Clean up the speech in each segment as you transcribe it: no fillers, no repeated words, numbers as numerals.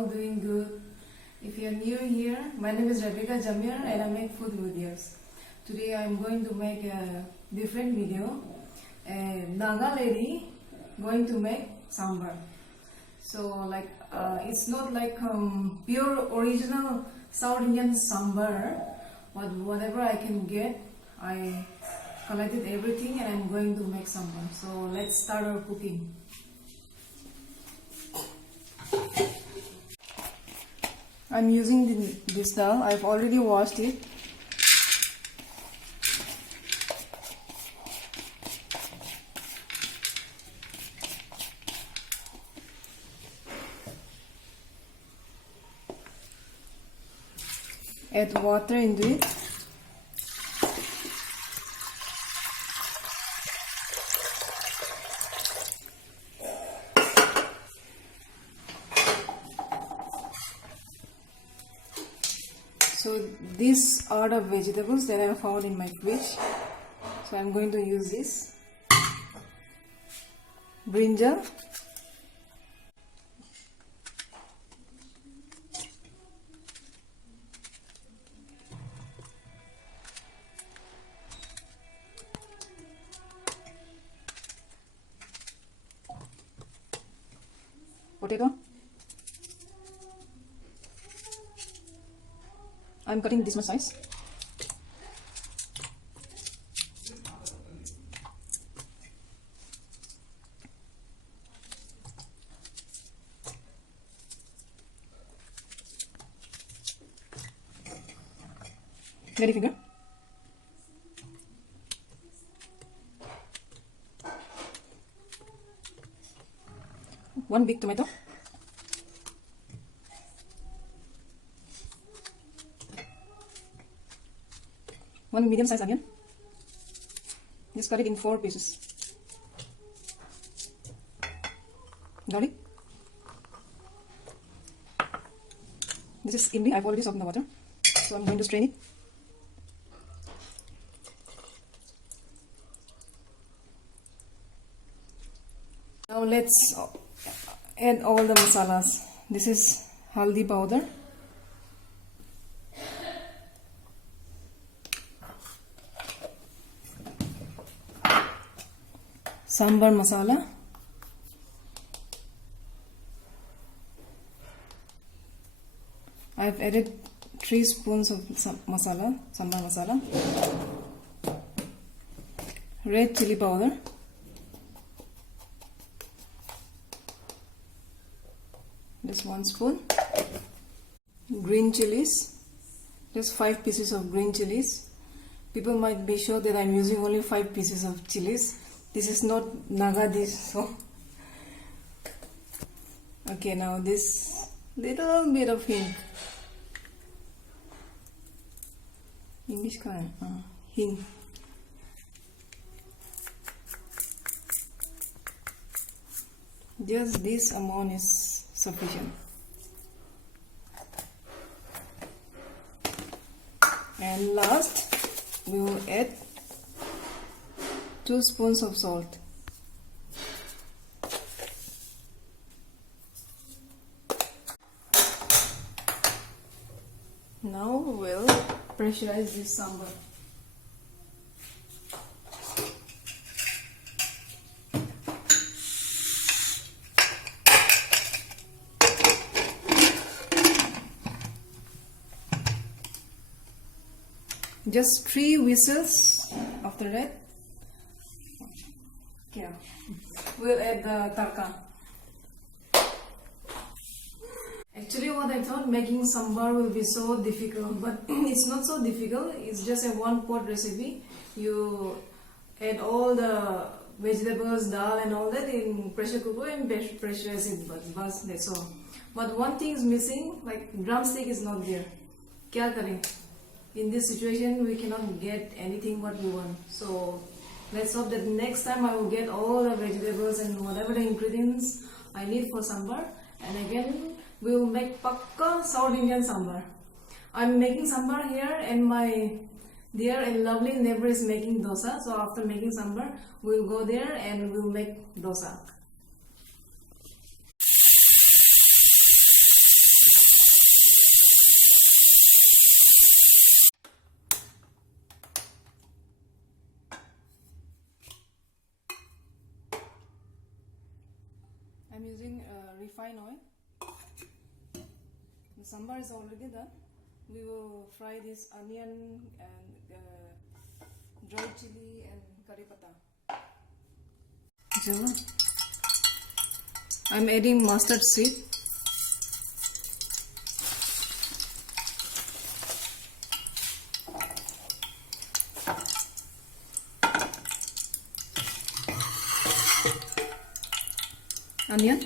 all doing good? If you are new here, my name is Rebecca Jamir and I make food videos. Today I am going to make a different video. A Naga lady going to make sambar. So it's not like pure original South Indian sambar, but whatever I can get, I collected everything and I'm going to make sambar. So let's start our cooking. I'm using this dal. I've already washed it. Add water into it. So these are the vegetables that I found in my fridge. So I'm going to use this. Brinjal. Potato. I'm cutting this much size. Ready finger. One big tomato. One medium-sized onion. Just cut it in 4 pieces. Garlic. This is imli. I've already soaked in the water, so I'm going to strain it. Now let's add all the masalas. This is haldi powder. Sambar masala, I've added 3 spoons of masala, sambar masala, red chili powder, just 1 spoon, green chilies, just 5 pieces of green chilies. People might be sure that I'm using only 5 pieces of chilies. This is not Naga dish, so okay, now this little bit of hing. English kind, hing. Just this amount is sufficient. And last, we will add 2 spoons of salt. Now we'll pressurize this sambar. Just 3 whistles. After that, yeah, we'll add the tarka. Actually, what I thought making sambar will be so difficult, but it's not so difficult. It's just a 1-pot recipe. You add all the vegetables, dal and all that in pressure cooker and pressurize it, but that's all. But one thing is missing, like drumstick is not there. Kya kare? In this situation, we cannot get anything what we want. So let's hope that next time I will get all the vegetables and whatever the ingredients I need for sambar, and again we will make pakka South Indian sambar. I'm making sambar here and my dear and lovely neighbor is making dosa. So after making sambar, we'll go there and we'll make dosa. I'm using refined oil. The sambar is already done. We will fry this onion and dry chili and curry pata. So I'm adding mustard seed. Onion.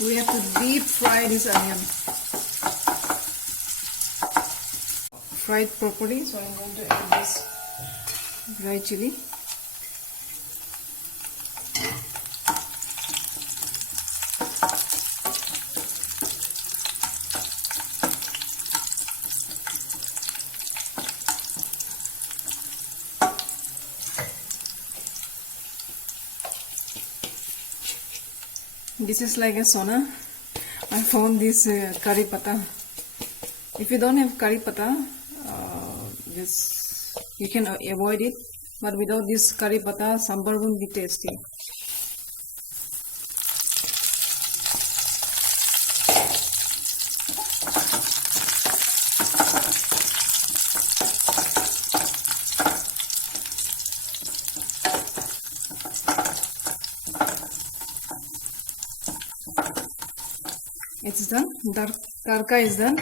We have to deep fry this onion. Fried properly, so I'm going to add this dry chili. This is like a sauna. I found this curry pata. If you don't have curry pata, just you can avoid it. But without this curry pata, sambar won't be tasty. It's done. Tarka is done.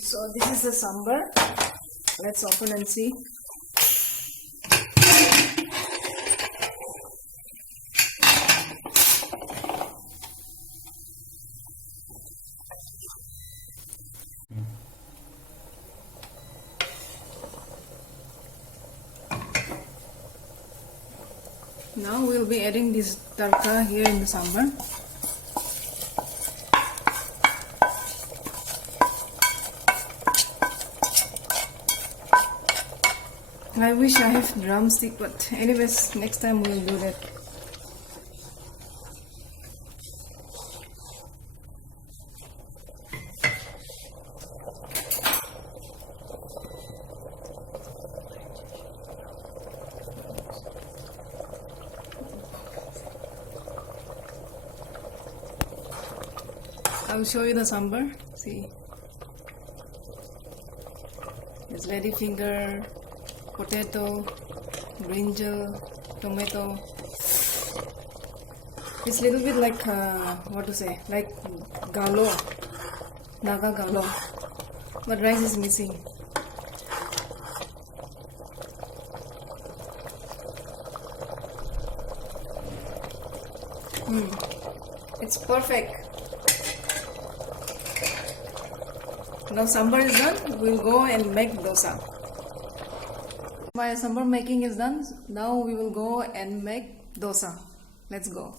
So this is the sambar. Let's open and see. Now we'll be adding this tarka here in the sambar. I wish I have drumstick, but anyways, next time we'll do that. I'll show you the sambar. See, it's lady finger, potato, brinjal, tomato. It's a little bit like what to say, like galo, naga galo, but rice is missing. It's perfect. Now sambar is done. We'll go and make dosa. My sambar making is done. Now we will go and make dosa. Let's go.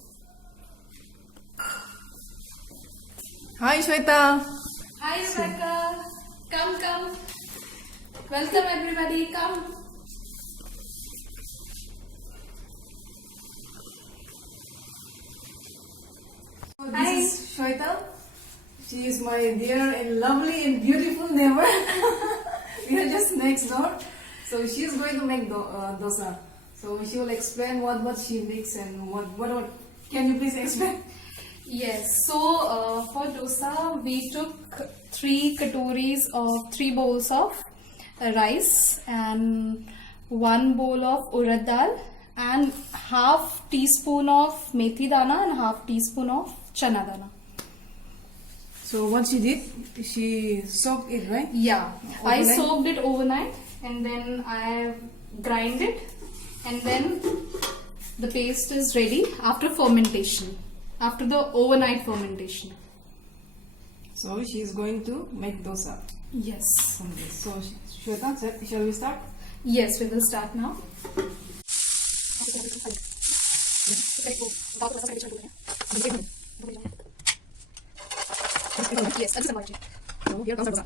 Hi Shweta. Hi Rebecca. Come. Welcome everybody. Come. So this is Shweta. She is my dear and lovely and beautiful neighbor. We are just next door. So she is going to make dosa. So she will explain what she makes and what. Can you please explain? Yes. So for dosa, we took 3 bowls of rice and 1 bowl of urad dal and half teaspoon of methi dana and half teaspoon of chana dana. So what she did, she soaked it, right? Yeah, I Overnight? soaked it overnight and then I grind it and then the paste is ready after fermentation, after the overnight fermentation. So she is going to make dosa Yes. from this. So Shweta, shall we start? Yes, we will start now. Yes, that's the So here comes the dosa.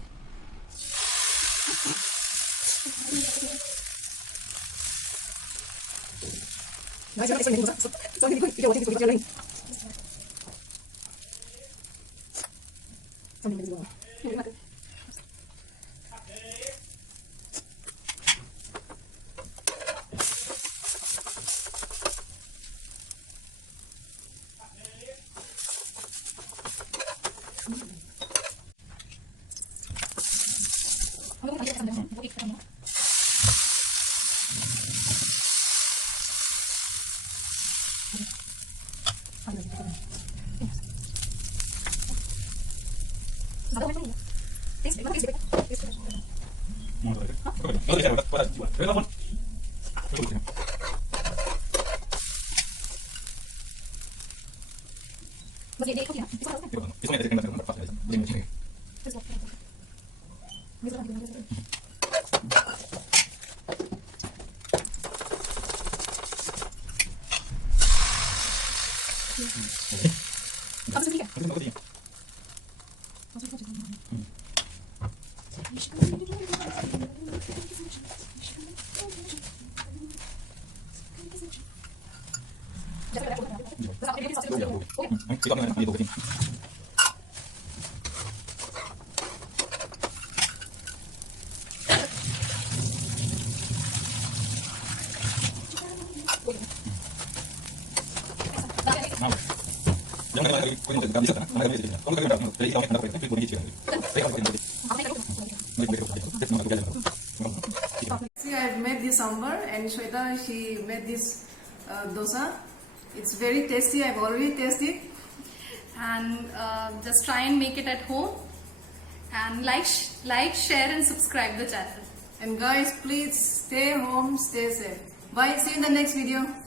See, I've made this sambar and Shweta, she made this dosa. It's very tasty. I've already tasted. And just try and make it at home. And like, share, and subscribe the channel. And guys, please stay home, stay safe. Bye. See you in the next video.